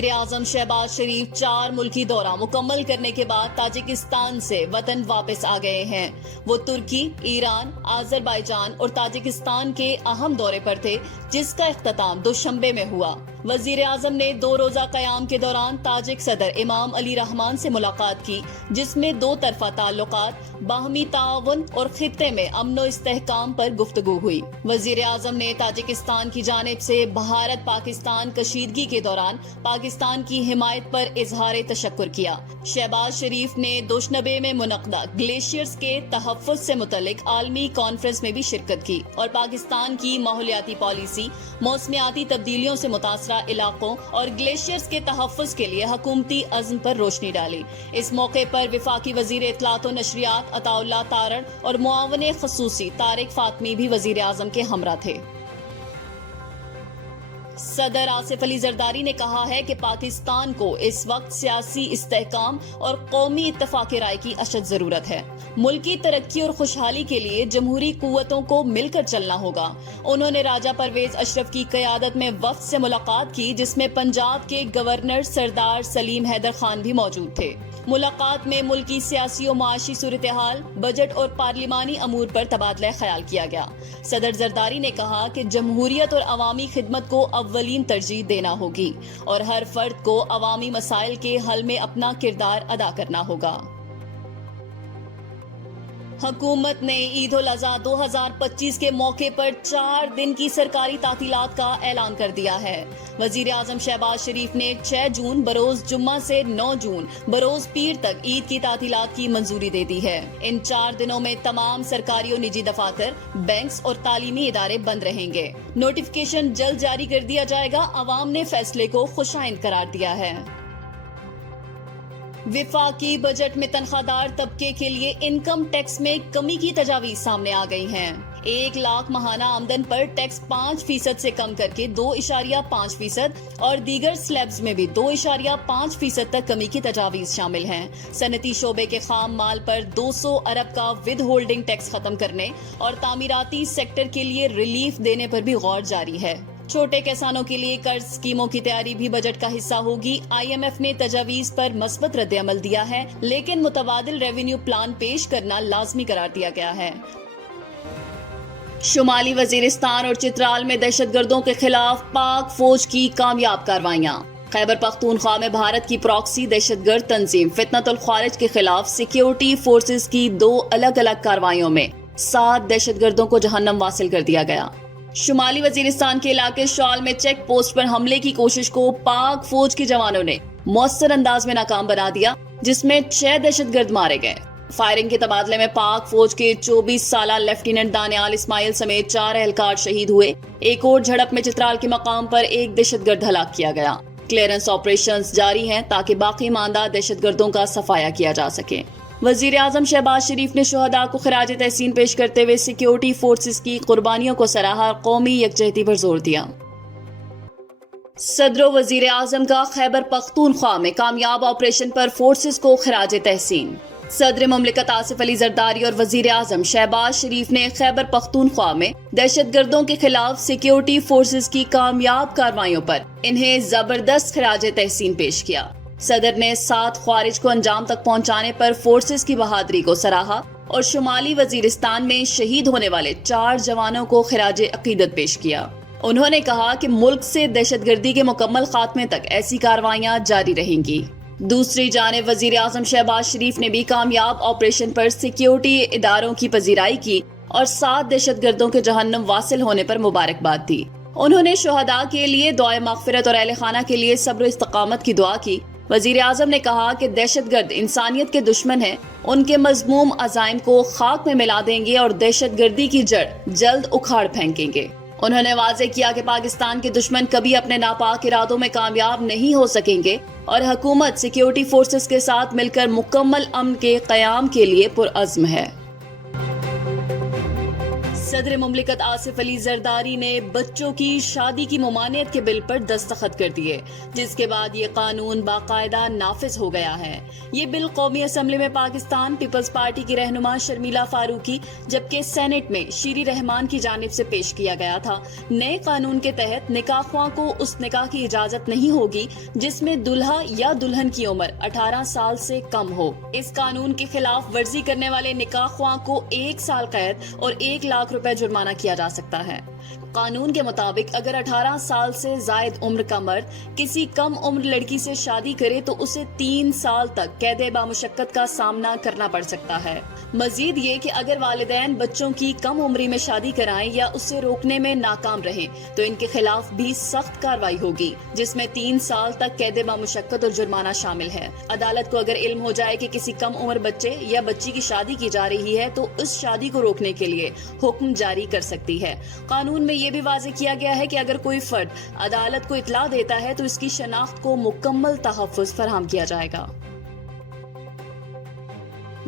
وزیر اعظم شہباز شریف 4 ملکی دورہ مکمل کرنے کے بعد تاجکستان سے وطن واپس آ گئے ہیں۔ وہ ترکی، ایران، آذربائیجان اور تاجکستان کے اہم دورے پر تھے، جس کا اختتام دوشنبے میں ہوا۔ وزیر اعظم نے 2 روزہ قیام کے دوران تاجک صدر امام علی رحمان سے ملاقات کی، جس میں 2 طرفہ تعلقات، باہمی تعاون اور خطے میں امن و استحکام پر گفتگو ہوئی۔ وزیر اعظم نے تاجکستان کی جانب سے بھارت پاکستان کشیدگی کے دوران پاکستان کی حمایت پر اظہار تشکر کیا۔ شہباز شریف نے دوشنبے میں منعقدہ گلیشیئرز کے تحفظ سے متعلق عالمی کانفرنس میں بھی شرکت کی اور پاکستان کی ماحولیاتی پالیسی، موسمیاتی تبدیلیوں سے متاثرہ علاقوں اور گلیشیئرز کے تحفظ کے لیے حکومتی عزم پر روشنی ڈالی۔ اس موقع پر وفاقی وزیر اطلاعات و نشریات عطا اللہ تارڑ اور معاون خصوصی طارق فاطمی بھی وزیر اعظم کے ہمراہ تھے۔ صدر آصف علی زرداری نے کہا ہے کہ پاکستان کو اس وقت سیاسی استحکام اور قومی اتفاق رائے کی اشد ضرورت ہے۔ ملکی ترقی اور خوشحالی کے لیے جمہوری قوتوں کو مل کر چلنا ہوگا۔ انہوں نے راجہ پرویز اشرف کی قیادت میں وفد سے ملاقات کی، جس میں پنجاب کے گورنر سردار سلیم حیدر خان بھی موجود تھے۔ ملاقات میں ملکی سیاسی و معاشی صورتحال، بجٹ اور پارلیمانی امور پر تبادلہ خیال کیا گیا۔ صدر زرداری نے کہا کہ جمہوریت اور عوامی خدمت کو اولین ترجیح دینا ہوگی اور ہر فرد کو عوامی مسائل کے حل میں اپنا کردار ادا کرنا ہوگا۔ حکومت نے عید الاضحیٰ 2025 کے موقع پر 4 دن کی سرکاری تعطیلات کا اعلان کر دیا ہے۔ وزیر اعظم شہباز شریف نے 6 جون بروز جمعہ سے 9 جون بروز پیر تک عید کی تعطیلات کی منظوری دے دی ہے۔ ان 4 دنوں میں تمام سرکاری اور نجی دفاتر، بینکس اور تعلیمی ادارے بند رہیں گے۔ نوٹیفیکیشن جلد جاری کر دیا جائے گا۔ عوام نے فیصلے کو خوشائند قرار دیا ہے۔ وفاقی بجٹ میں تنخواہ دار طبقے کے لیے انکم ٹیکس میں کمی کی تجاویز سامنے آ گئی ہیں۔ 1 لاکھ ماہانہ آمدن پر ٹیکس 5% سے کم کر کے 2.5% اور دیگر سلیبز میں بھی 2.5% تک کمی کی تجاویز شامل ہیں۔ صنعتی شعبے کے خام مال پر 200 ارب کا ود ہولڈنگ ٹیکس ختم کرنے اور تعمیراتی سیکٹر کے لیے ریلیف دینے پر بھی غور جاری ہے۔ چھوٹے کسانوں کے لیے قرض اسکیموں کی تیاری بھی بجٹ کا حصہ ہوگی۔ IMF نے تجاویز پر مثبت رد عمل دیا ہے، لیکن متبادل ریونیو پلان پیش کرنا لازمی قرار دیا گیا ہے۔ شمالی وزیرستان اور چترال میں دہشت گردوں کے خلاف پاک فوج کی کامیاب کارروائیاں۔ خیبر پختونخوا میں بھارت کی پراکسی دہشت گرد تنظیم فتنۃ الخوارج کے خلاف سیکیورٹی فورسز کی 2 الگ الگ کارروائیوں میں 7 دہشت گردوں کو جہنم واصل کر دیا گیا۔ شمالی وزیرستان کے علاقے شال میں چیک پوسٹ پر حملے کی کوشش کو پاک فوج کے جوانوں نے مؤثر انداز میں ناکام بنا دیا، جس میں 6 دہشت گرد مارے گئے۔ فائرنگ کے تبادلے میں پاک فوج کے 24 سالہ لیفٹیننٹ دانیال اسماعیل سمیت 4 اہلکار شہید ہوئے۔ ایک اور جھڑپ میں چترال کے مقام پر 1 دہشت گرد ہلاک کیا گیا۔ کلیئرنس آپریشنز جاری ہیں تاکہ باقی ماندہ دہشت گردوں کا صفایا کیا جا سکے۔ وزیر اعظم شہباز شریف نے شہداء کو خراج تحسین پیش کرتے ہوئے سیکیورٹی فورسز کی قربانیوں کو سراہا اور قومی یکجہتی پر زور دیا۔ صدر و وزیر اعظم کا خیبر پختونخوا میں کامیاب آپریشن پر فورسز کو خراج تحسین۔ صدر مملکت آصف علی زرداری اور وزیر اعظم شہباز شریف نے خیبر پختونخوا میں دہشت گردوں کے خلاف سیکیورٹی فورسز کی کامیاب کارروائیوں پر انہیں زبردست خراج تحسین پیش کیا۔ صدر نے 7 خوارج کو انجام تک پہنچانے پر فورسز کی بہادری کو سراہا اور شمالی وزیرستان میں شہید ہونے والے 4 جوانوں کو خراج عقیدت پیش کیا۔ انہوں نے کہا کہ ملک سے دہشت گردی کے مکمل خاتمے تک ایسی کارروائیاں جاری رہیں گی۔ دوسری جانب وزیر اعظم شہباز شریف نے بھی کامیاب آپریشن پر سیکیورٹی اداروں کی پذیرائی کی اور 7 دہشت گردوں کے جہنم واصل ہونے پر مبارکباد دی۔ انہوں نے شہداء کے لیے دعائے مغفرت اور اہل خانہ کے لیے صبر و استقامت کی دعا کی۔ وزیر اعظم نے کہا کہ دہشت گرد انسانیت کے دشمن ہیں، ان کے مذموم عزائم کو خاک میں ملا دیں گے اور دہشت گردی کی جڑ جلد اکھاڑ پھینکیں گے۔ انہوں نے واضح کیا کہ پاکستان کے دشمن کبھی اپنے ناپاک ارادوں میں کامیاب نہیں ہو سکیں گے اور حکومت سیکیورٹی فورسز کے ساتھ مل کر مکمل امن کے قیام کے لیے پرعزم ہے۔ صدر مملکت آصف علی زرداری نے بچوں کی شادی کی ممانعت کے بل پر دستخط کر دیے، جس کے بعد یہ قانون باقاعدہ نافذ ہو گیا ہے۔ یہ بل قومی اسمبلی میں پاکستان پیپلز پارٹی کی رہنما شرمیلا فاروقی جبکہ سینٹ میں شیری رحمان کی جانب سے پیش کیا گیا تھا۔ نئے قانون کے تحت نکاح خواہ کو اس نکاح کی اجازت نہیں ہوگی جس میں دلہا یا دلہن کی عمر 18 سال سے کم ہو۔ اس قانون کی خلاف ورزی کرنے والے نکاح خواہ کو 1 سال قید اور 1 لاکھ روپے جرمانہ کیا جا سکتا ہے۔ قانون کے مطابق اگر 18 سال سے زائد عمر کا مرد کسی کم عمر لڑکی سے شادی کرے تو اسے 3 سال تک قید بامشقت کا سامنا کرنا پڑ سکتا ہے۔ مزید یہ کہ اگر والدین بچوں کی کم عمری میں شادی کرائیں یا اسے روکنے میں ناکام رہیں تو ان کے خلاف بھی سخت کارروائی ہوگی، جس میں 3 سال تک قید بامشقت اور جرمانہ شامل ہے۔ عدالت کو اگر علم ہو جائے کہ کسی کم عمر بچے یا بچی کی شادی کی جا رہی ہے تو اس شادی کو روکنے کے لیے حکم جاری کر سکتی ہے۔ قانون میں یہ بھی واضح کیا گیا ہے کہ اگر کوئی فرد عدالت کو اطلاع دیتا ہے تو اس کی شناخت کو مکمل تحفظ فراہم کیا جائے گا۔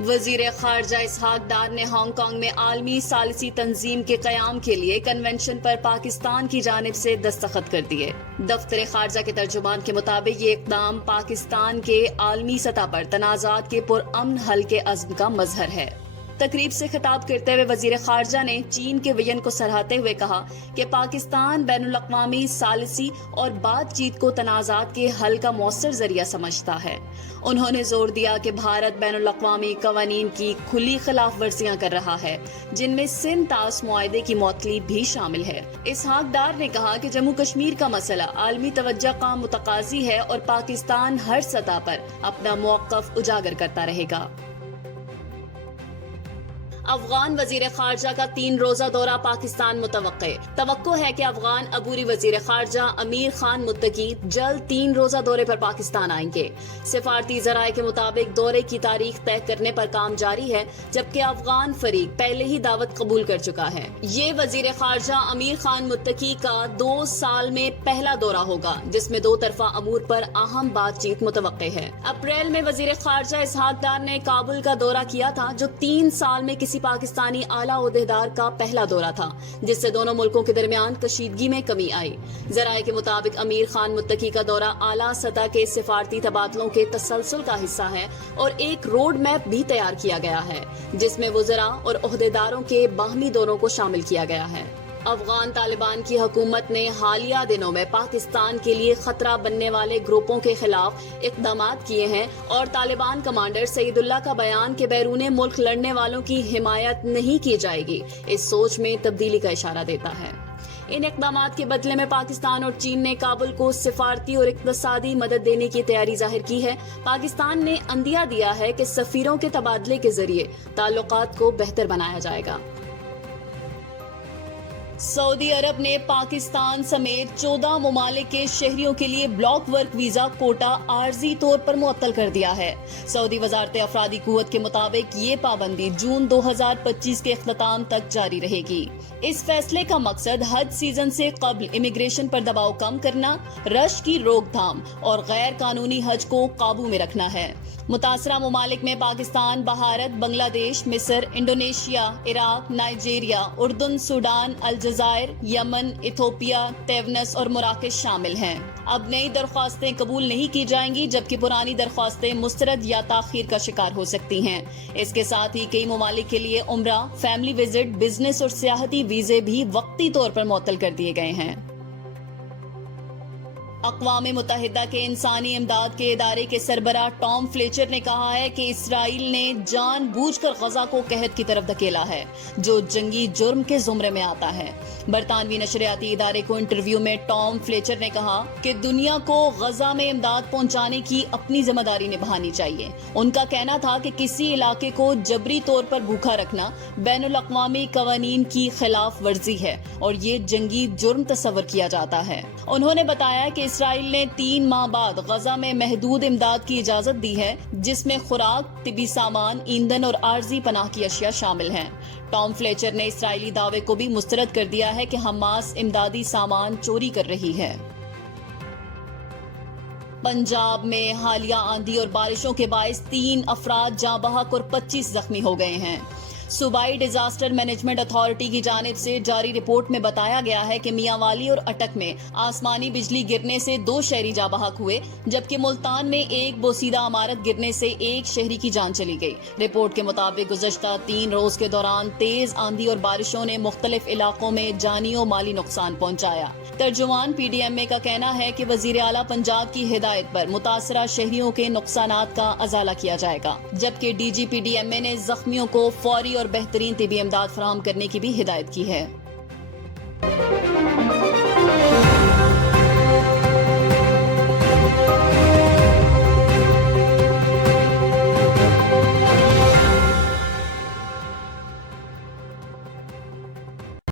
وزیر خارجہ اسحاق ڈار نے ہانگ کانگ میں عالمی ثالثی تنظیم کے قیام کے لیے کنونشن پر پاکستان کی جانب سے دستخط کر دیے۔ دفتر خارجہ کے ترجمان کے مطابق یہ اقدام پاکستان کے عالمی سطح پر تنازعات کے پرامن حل کے عزم کا مظہر ہے۔ تقریب سے خطاب کرتے ہوئے وزیر خارجہ نے چین کے وژن کو سراہتے ہوئے کہا کہ پاکستان بین الاقوامی ثالثی اور بات چیت کو تنازعات کے حل کا مؤثر ذریعہ سمجھتا ہے۔ انہوں نے زور دیا کہ بھارت بین الاقوامی قوانین کی کھلی خلاف ورزیاں کر رہا ہے، جن میں سندھ طاس معاہدے کی معطلی بھی شامل ہے۔ اسحاق ڈار نے کہا کہ جموں کشمیر کا مسئلہ عالمی توجہ کا متقاضی ہے اور پاکستان ہر سطح پر اپنا موقف اجاگر کرتا رہے گا۔ افغان وزیر خارجہ کا 3 روزہ دورہ پاکستان متوقع۔ توقع ہے کہ افغان عبوری وزیر خارجہ امیر خان متقی جلد 3 روزہ دورے پر پاکستان آئیں گے۔ سفارتی ذرائع کے مطابق دورے کی تاریخ طے کرنے پر کام جاری ہے، جبکہ افغان فریق پہلے ہی دعوت قبول کر چکا ہے۔ یہ وزیر خارجہ امیر خان متقی کا 2 سال میں پہلا دورہ ہوگا، جس میں 2 طرفہ امور پر اہم بات چیت متوقع ہے۔ اپریل میں وزیر خارجہ اسحاق ڈار نے کابل کا دورہ کیا تھا، جو 3 سال میں کسی پاکستانی اعلیٰ عہدیدار کا پہلا دورہ تھا، جس سے دونوں ملکوں کے درمیان کشیدگی میں کمی آئی۔ ذرائع کے مطابق امیر خان متقی کا دورہ اعلیٰ سطح کے سفارتی تبادلوں کے تسلسل کا حصہ ہے اور ایک روڈ میپ بھی تیار کیا گیا ہے، جس میں وزراء اور عہدیداروں کے باہمی دوروں کو شامل کیا گیا ہے۔ افغان طالبان کی حکومت نے حالیہ دنوں میں پاکستان کے لیے خطرہ بننے والے گروپوں کے خلاف اقدامات کیے ہیں اور طالبان کمانڈر سعید اللہ کا بیان کہ بیرون ملک لڑنے والوں کی حمایت نہیں کی جائے گی اس سوچ میں تبدیلی کا اشارہ دیتا ہے۔ ان اقدامات کے بدلے میں پاکستان اور چین نے کابل کو سفارتی اور اقتصادی مدد دینے کی تیاری ظاہر کی ہے۔ پاکستان نے عندیہ دیا ہے کہ سفیروں کے تبادلے کے ذریعے تعلقات کو بہتر بنایا جائے گا۔ سعودی عرب نے پاکستان سمیت 14 ممالک کے شہریوں کے لیے بلاک ورک ویزا کوٹا عارضی طور پر معطل کر دیا ہے۔ سعودی وزارت افرادی قوت کے مطابق یہ پابندی جون 2025 کے اختتام تک جاری رہے گی۔ اس فیصلے کا مقصد حج سیزن سے قبل امیگریشن پر دباؤ کم کرنا، رش کی روک تھام اور غیر قانونی حج کو قابو میں رکھنا ہے۔ متاثرہ ممالک میں پاکستان، بھارت، بنگلہ دیش، مصر، انڈونیشیا، عراق، نائجیریا، اردن، سوڈان، الجزائر، یمن، ایتھوپیا، تیونس اور مراکش شامل ہیں۔ اب نئی درخواستیں قبول نہیں کی جائیں گی، جبکہ پرانی درخواستیں مسترد یا تاخیر کا شکار ہو سکتی ہیں۔ اس کے ساتھ ہی کئی ممالک کے لیے عمرہ، فیملی وزٹ، بزنس اور سیاحتی ویزے بھی وقتی طور پر معطل کر دیے گئے ہیں۔ اقوام متحدہ کے انسانی امداد کے ادارے کے سربراہ ٹام فلیچر نے کہا ہے کہ اسرائیل نے جان بوجھ کر غزہ کو قحط کی طرف دھکیلا ہے، جو جنگی جرم کے زمرے میں آتا ہے۔ برطانوی نشریاتی ادارے کو انٹرویو میں ٹام فلیچر نے کہا کہ دنیا کو غزہ میں امداد پہنچانے کی اپنی ذمہ داری نبھانی چاہیے۔ ان کا کہنا تھا کہ کسی علاقے کو جبری طور پر بھوکا رکھنا بین الاقوامی قوانین کی خلاف ورزی ہے اور یہ جنگی جرم تصور کیا جاتا ہے۔ انہوں نے بتایا کہ اسرائیل نے 3 ماہ بعد غزہ میں محدود امداد کی اجازت دی ہے، جس میں خوراک، طبی سامان، ایندھن اور عارضی پناہ کی اشیاء شامل ہیں۔ ٹام فلیچر نے اسرائیلی دعوے کو بھی مسترد کر دیا ہے کہ حماس امدادی سامان چوری کر رہی ہے۔ پنجاب میں حالیہ آندھی اور بارشوں کے باعث 3 افراد جاں بحق اور 25 زخمی ہو گئے ہیں۔ صوبائی ڈیزاسٹر مینجمنٹ اتھارٹی کی جانب سے جاری رپورٹ میں بتایا گیا ہے کہ میاں والی اور اٹک میں آسمانی بجلی گرنے سے 2 شہری جاں بحق ہوئے، جبکہ ملتان میں ایک بوسیدہ عمارت گرنے سے ایک شہری کی جان چلی گئی۔ رپورٹ کے مطابق گزشتہ 3 روز کے دوران تیز آندھی اور بارشوں نے مختلف علاقوں میں جانی و مالی نقصان پہنچایا۔ ترجمان پی ڈی ایم اے کا کہنا ہے کہ وزیر اعلیٰ پنجاب کی ہدایت پر متاثرہ شہریوں کے نقصانات کا ازالہ کیا جائے گا، جبکہ D G P D M A نے زخمیوں کو فوری اور بہترین طبی امداد فراہم کرنے کی بھی ہدایت کی ہے۔